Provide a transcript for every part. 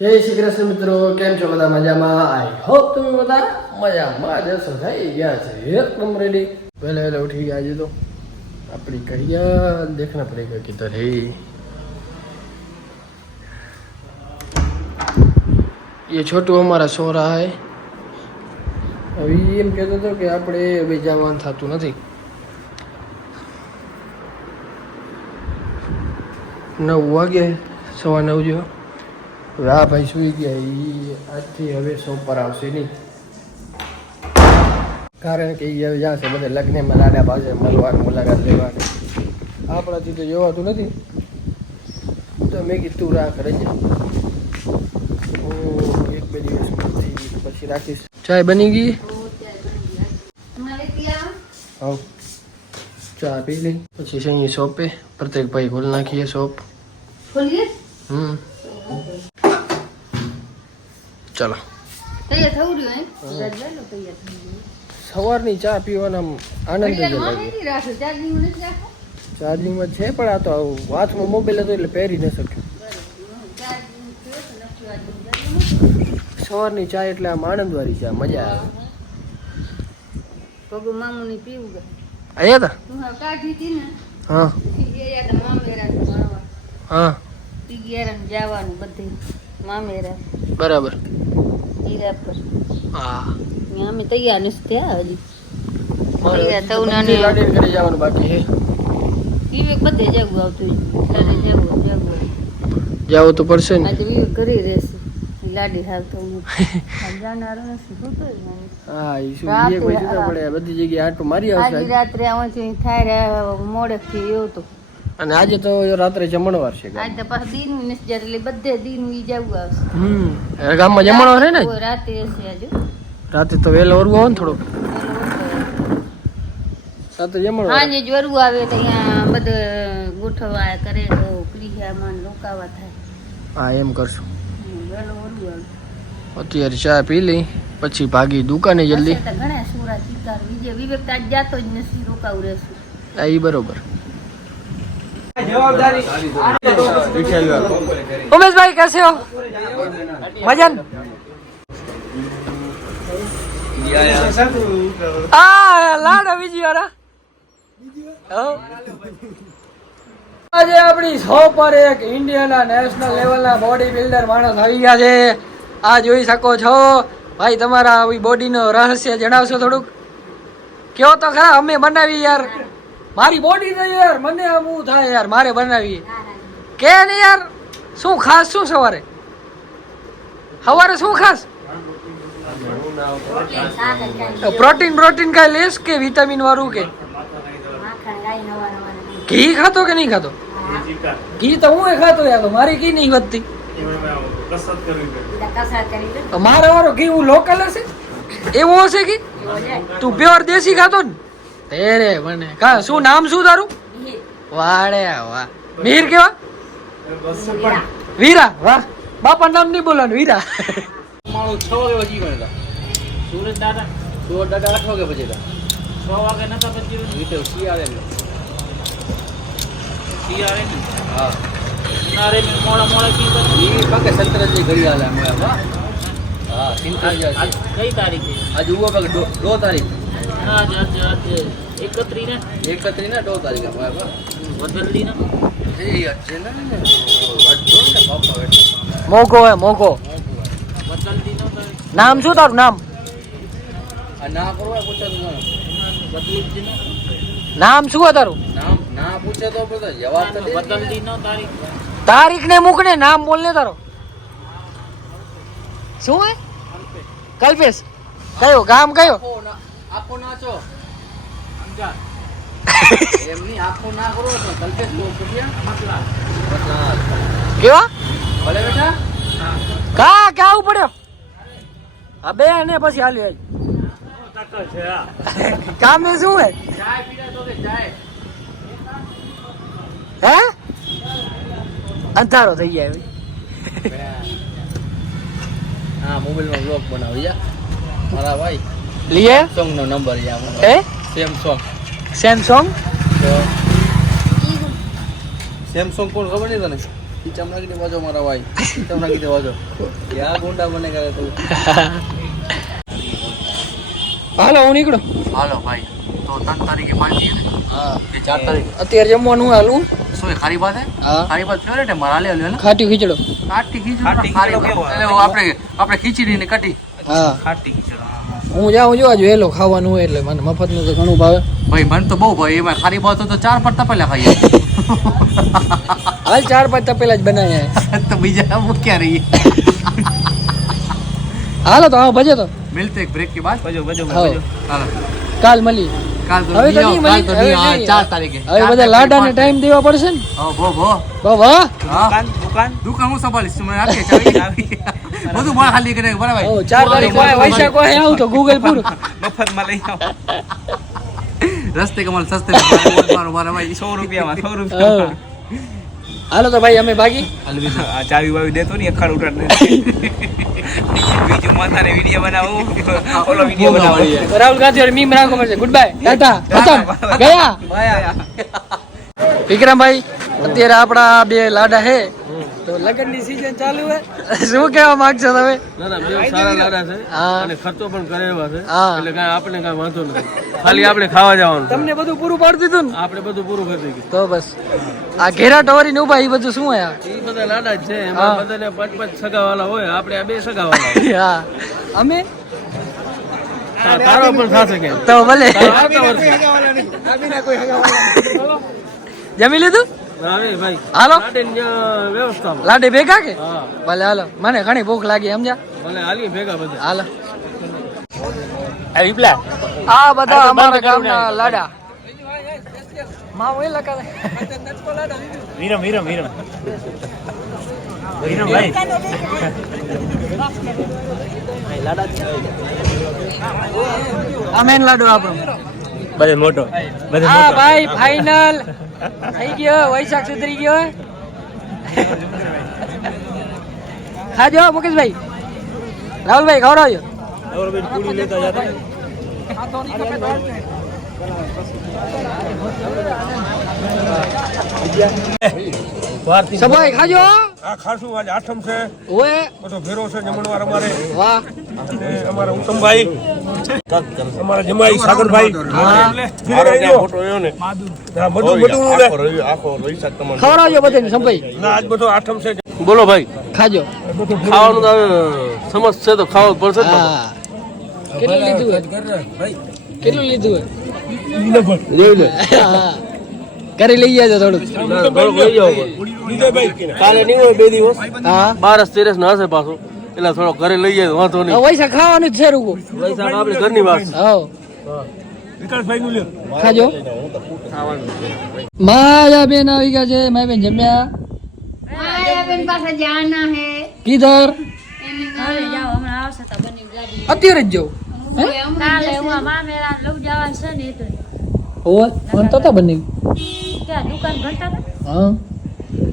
જય શ્રી કૃષ્ણ મિત્રો કેમ છો બધા મજામાં આઈ હોપ તમે બધા મજામાં જ હશો થઈ ગયા છે એકદમ રેડી વહેલા વહેલા ઉઠી ગયા આજે તો આપણી કરિયા દેખના પડેગા કિધર હે ये छोटू हमारा सो रहा है હવે એમ કહેતો હતો કે આપણે હવે જવાનું થતું નથી નવ વાગે સવા નવ જેવા આ ભાઈ સુઈ ગયા. એ આજથી હવે શો પર આવશે નહીં. કારણ કે એ હવે છે બધે લગ્નમાં લાડા પાસે મળવાની મુલાકાત લેવાની. આપણાથી તો જોવાતું નથી. તો મેં કીધું તું રાખ રજા હું એક બે દિવસ પછી પછી રાખીશ. ચાય બની ગઈ? હા ચા પી લઈ પછી અહીં શોપે પ્રત્યેકભાઈ ખોલી નાખીએ શોપ ખોલીએ? હમ. ચલો. તૈયાર થવું રહ્યું એમ? સવારની ચા પીવાનો આનંદ જ ચાર્જિંગમાં છે પણ આ તો હાથમાં મોબાઈલ હતો એટલે પહેરી ન શક્યો. સવારની ચા એટલે આમ આનંદવાળી ચા મજા આવે. મામુની પીવું આયા તા? કાઢી હતી હા. હા. ને જવાનું બધે મામેરા બરાબર. પર હા. અમે તૈયાર નથી થયા હજી. તૈયાર થવું ના લાડીને ઘરે જવાનું બાકી છે. વિવેક બધે જવું આવતું જવું જવું જવું તો પડશે ને. આજે વિવેક ઘરે રહેશે. લાડી હાલતો હું જાનારો નથી હા એ શું. પડે બધી જગ્યાએ આટો મારી આવશે આજે. રાત્રે અહીંથી થાય મોડેકથી એવું તો. અને આજે તો રાત્રે જમણવાર છે આજે તો પાછું દીન નથી એટલે બધે દિન ઈ જવું આવશે. હમ. ગામમાં જમણવાર છે ને? રાતે હશે આજે રાતે તો વહેલો વરવું આવે ને થોડુંક. રાતે જમણવાર. સાંજે જ વરવું આવે તો અહીંયા બધે ગોઠવા કરે તો ક્રિયામાં રોકાવા થાય. હા એમ કરશું. વહેલો વરવું આવે. અત્યારે ચા પી લઈ પછી ભાગી દુકાને જલ્દી. ઘણા સુરા શિકાર વિજય વિવેક તો આજ જાતો જ નથી રોકાવું રહેશે. હા એ બરોબર. ઉમેશભાઈ कैसे हो मजन આ લાડ બીજી વાળા આજે આપણી સો પર એક ઇન્ડિયાના નેશનલ લેવલના બોડી બિલ્ડર માણસ આવી ગયા છે આ જોઈ શકો છો ભાઈ તમારા આવી બોડીનો રહસ્ય જણાવશો થોડુંક કયો તો ખરા અમે બનાવી યાર મારી બોડી તો યાર મને આમ હું થાય યાર મારે બનાવી. કે ને યાર શું ખાસ શું સવારે? સવારે શું ખાસ? પ્રોટીન પ્રોટીન કાંઈ લેસ કે વિટામિન વાળું કે? ઘી ખાતો કે નહીં ખાતો? ઘી તો હું ખાતો યાર મારી ઘી નહીં વધતી. તો મારા વાળો ઘી હું લોકલ હશે? એવો હશે કે તું પ્યોર દેશી ખાતો ને? તેરે મને. કા શું નામ શું તારું? વાડે વાહ. મીર કેવા? વીરા. વાહ. બાપા નામ નહીં બોલવાનું વીરા. મારું છ વાગે ગયો હતા સુરત દાદા? સુરત દાદા આઠ વાગે પછી છ વાગે નતા પછી રીતે શિયાળે. શિયાળે ને? હા. ને મોડા મોડા કી પછી ઈ પાકે સંતરાજી ઘડી હા. કઈ તારીખે? આજે ઉવા પાકે દો દો તારીખ. દો તારીખ અમે હા. તારીખ નામ શું તારું નામ? ના કરવા પૂછે તો નામ શું તારું? નામ ના પૂછે તો જવાબ તો નો. તારીખ તારીખ. ને મૂક ને નામ બોલ ને તારો. શું હે? કલ્પેશ. કયો ગામ કયો? આખો નાચો. સમજા એમની આખો ના કરો તો કલ્પેશ પૂછ્યા મતલા કેવા? ભલે બેટા? કા ક્યાં પડ્યો? આ બે અને પછી હાલ્યો આજ. છે કામે શું હે? ચાય પીડા તો કે ચાય. હે? અંધારો થઈ જાય હા મોબાઈલમાં બ્લોગ બનાવી જા મારા ભાઈ. લીએ સોંગ નો નંબર યા હે? સેમસંગ સેમસંગ સેમસંગ કોણ ખબર નહીં તને? ચમડા કીધે વાજો મારા ભાઈ. ચમડા વાજો. ક્યાં ગુંડા બને કરે તું. હાલો હું નીકળું. હાલો ભાઈ તો ત્રણ તારીખે પાર્ટી હા. એ ચાર તારીખ? અત્યારે જમવાનું હાલું. શું એ ખારી ભાત હે? ખારી ભાત ફેવરેટ હે મારા લે લે ખાટી ખીચડો. કાટી ખીચડી? આપણે આપણે ખીચડી ને કટી હા. ખાટી. હું જાઉં જો આજે વહેલો ખાવાનું હોય એટલે મને મફતનું તો ઘણું ભાવે. ભાઈ મને તો બહુ ભાઈ એમાં ખારી બાત તો ચાર પાંચ તપેલા ખાઈએ. હાલ ચાર પાંચ તપેલા જ બનાવ્યા તો બીજા મૂક્યા રહીએ? હાલો તો હા ભજે તો. મિલતે એક બ્રેક કે બાદ? ભજો ભજો હા. હાલો. કાલ મળી કાલ તો હવે તો નહીં નહીં આવો, કાલ તો મળી, નહીં હવે આ નહીં. ચાર તારીખે. હવે બધા લાડાને ટાઈમ દેવા પડશે ને? હા ભો ભો બાબા હા? દુકાન હું સંભાળીશ મને આપીએ ચાવી બધું મારા ખાલી કરીને બરાબર. ઓ ચાર તારીખ આવું તો ગૂગલ પૂરું. મફતમાં લઈ આવો. રસ્તે કમાલ સસ્તે મારો મારો ભાઈ સો રૂપિયામાં 100 રૂપિયામાં. હાલો તો ભાઈ અમે ભાગી. ચાવી વાવી દેતો ને અખાડ ઉઠાડ બીજું માતાને વીડિયો બનાવો. ઓલો વીડિયો બનાવો. રાહુલ ગાંધી મીમ રાખો પડશે ગુડ બાય ટાટા. ખતમ ગયા. વિક્રમભાઈ અત્યારે આપણા બે લાડા હે તો લગ્નની સીઝન ચાલુ હે. શું કહેવા માંગશો તમે? ના ના બે સારા લાડા છે અને ખર્ચો પણ કરે એવા છે એટલે કાંઈ આપણે કાંઈ વાંધો નથી. ખાલી આપણે ખાવા જવાનું તમને બધું પૂરું પાડી દીધું ને? આપણે બધું પૂરું કરી દીધું. તો બસ. આ ઘેરા ટવરી ઊભા એ બધું શું હે આ? એ બધા લાડા છે. હા. એમાં બધાને પાંચ પાંચ સગાવાલા હોય આપણે આ બે સગા વાળા હા. અમે? તારો પણ થશે કે તો ભલે. જમી લીધું? હાલો. લાડે ભેગા કે? ભલે હાલો. મને ઘણી ભૂખ લાગી સમજ્યા? ભેગા બધા. હાલો. આ બધા અમારા ગામના લાડા. માં ઓય લકા વિરમ વિરમ વિરમ વિરમ ભાઈ. આ મેન લાડુ આપણો. બધે મોટો. બધે હા ભાઈ ફાઇનલ થઈ ગયો વૈશાખ સુધરી ગયો ખાજો મુકેશભાઈ. રાહુલભાઈ ખવડાવજો સભાઈ ખાજો. આ ખાસું આજ આઠમ છે. ઓએ બધો ભેરો છે જમણવાર અમારે. વાહ. અમારા ઉત્તમભાઈ અમારા જમાઈ સાગરભાઈ. હા ભેરો રહ્યો. હા, બધું બધું લે. ખવડાવજો બધાને સંભાઈ? ના આજ બધો આઠમ છે. બોલો ભાઈ. ખાજો. ખાવાનું તો હવે સમજ છે તો ખાવું પડશે જ કેટલું લીધું કેટલું લીધું જોઈ લે. હોય લઈ જાજો થોડુંક. કાલે નહીં હોય બે દિવસ. હા. બારસ તેરસ ના હશે પાછું. એટલે થોડો ઘરે લઈ જાય વાંધો નહીં. પૈસા ખાવાનું જ છે રૂગો આપણે ઘરની વાત હા. વિકાસભાઈ નું લ્યો. ખાજો. માયા બેન આવી ગયા છે માયા બેન જમ્યા? માયાબેન પાસે જાના હે. કિધર? બની અત્યારે જ જાઉં કાલે હું મામેરા લઉં છે ને એટલે. તો બની ત્યાં દુકાન ભરતા હતા? હા.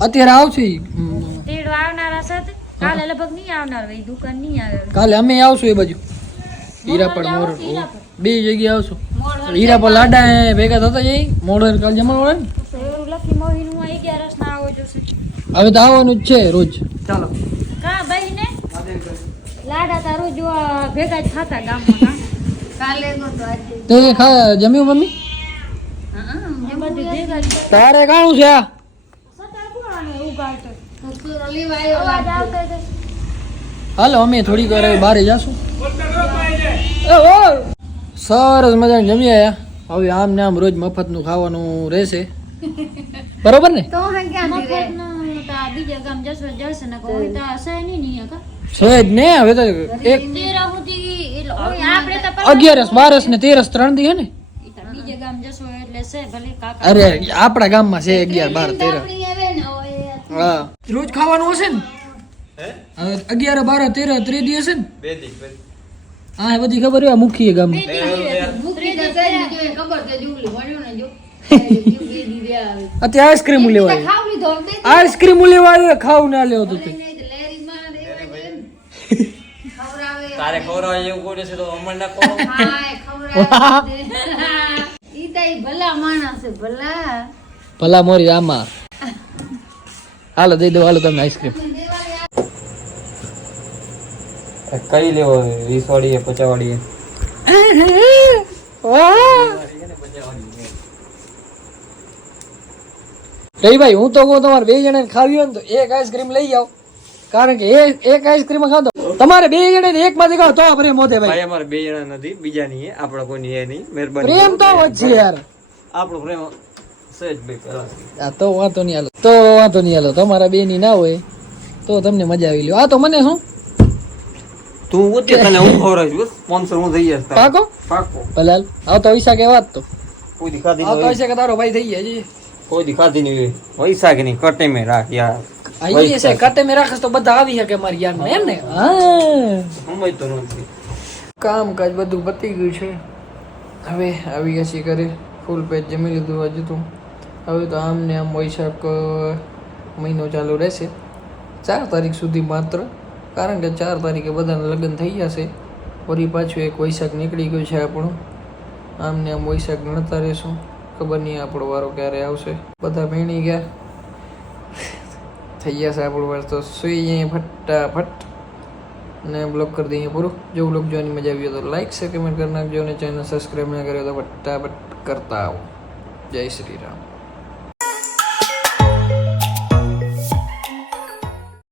અત્યારે આવશે કાલે લગભગ નહીં આવનાર ભાઈ દુકાન નહીં આવે. કાલે અમે આવશું એ બાજુ. હીરાપડ મોર બે જગ્યાએ આવશું. હીરાપડ લાડા એ ભેગા થતા જઈ મોડર કાલ જમણ ને? લખી મોહીન હું અગિયારસ ના આવો જોશે. હવે તો આવવાનું જ છે રોજ. ચાલો. કા ભાઈ ને? લાડા તારો જો આ ભેગા જ થતા ગામમાં કાલે તો આજે. તે ખા જમ્યું મમ્મી? હા. તારે કાણું છે આ સતાર કોણ આને ઉગાડતો? અવાજ આવતો હતો. હાલો અમે થોડીક વાર હવે બહાર જાશું. સરસ મજા જમી આયા હવે આમ ને આમ રોજ મફતનું ખાવાનું રહેશે. બરોબર ને? જશો ને હવે તો એક અગિયારસ બારસ ને તેરસ ત્રણ દી હે ને? ઈ તો બીજે ગામ જશો એટલે છે ભલે કાકા અરે આપણા ગામમાં છે અગિયાર બાર તેર. હા. રોજ ખાવાનું હશે ને? અગિયાર બાર તેર ત્રી દી હશે ને હા એ બધી ખબર હોય મુખી ગામ અત્યારે આઈસ્ક્રીમ લેવા આઈસ્ક્રીમ લેવા આવ્યો ખાવું ના લેવો તો તે. તારે ખવડાવે એવું કોઈ છે તો અમને ના કહો. ભલા માણસ ભલા. ભલા મોરી આમાં હાલો દઈ દો હાલો તમને આઈસ્ક્રીમ કઈ લેવો? વીસ વાળી પચાસ વાળી રહીભાઈ હું તો કહું તમારે બે જણા ખાવી હોય ને તો એક આઈસ્ક્રીમ લઈ જાઓ કારણ કે એ એક આઈસ્ક્રીમ ખાધો. તમારે બે જણા એક માંથી ખાવ તો પ્રેમ હોતે ભાઈ. ભાઈ અમારે બે જણા નથી બીજા નહીં આપણા કોઈ નહીં મહેરબાની પ્રેમ તો વચ્ચે યાર. આપણો પ્રેમ આ તો વાંધો નહીં હાલો તો વાંધો નહીં હાલો તમારા બે ની ના હોય તો તમને મજા આવી લ્યો. આ તો મને શું? તું ઉતે તને હું ખવડાવીશ બસ. સ્પોન્સર હું થઈ જઈશ પાકો? પાકો. ભલે હાલ આવતો પૈસા કે વાત તો. કોઈ દેખાતી ખાધી આવ તો હશે કે તારો ભાઈ થઈ ગયા જી કોઈ દેખાતી નહીં હોય. કે નહીં કટે મે રાખ યાર. આઈ છે કટે મે રાખસ તો બધા આવી શકે મારી યાર એમ ને? હા. સમજતો નથી. કામકાજ બધું પતી ગયું છે. હવે આવી ગયા છીએ ઘરે ફૂલ પેજ જમી લીધું હજુ તો. હવે તો આમને આમ વૈશાખ મહિનો ચાલુ રહેશે. ચાર તારીખ સુધી માત્ર, કારણ કે ચાર તારીખે બધાના લગ્ન થઈ જશે. વળી પાછું એક વૈશાખ નીકળી ગયું છે આપણું. આમને આમ વૈશાખ ગણતા રહેશું. ખબર નહીં આપણો વારો ક્યારે આવશે. બધા ભેણી ગયા. થઈ છે આપણું વાર તો સુઈ જઈએ ફટાફટ. ને બ્લોક કરી દઈએ પૂરું. જો બ્લોગ જોવાની મજા આવી હોય તો લાઇક છે કમેન્ટ કરી નાખજો અને ચેનલ સબસ્ક્રાઈબ ના કર્યો તો ફટાફટ કરતા આવો. જય શ્રી રામ.